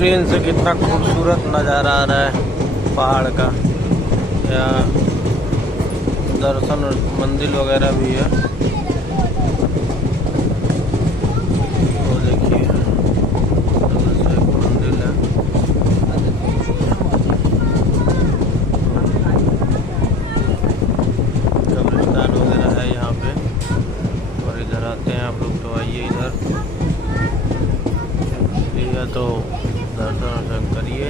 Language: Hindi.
ट्रेन से कितना खूबसूरत नज़ारा आ रहा है पहाड़ का। यहाँ दर्शन मंदिर वगैरह भी है। वो देखिए मंदिर है। कब्रिस्तान वगैरह है यहाँ पे, और इधर आते हैं आप लोग तो आइए इधर, तो दर्शन करिए।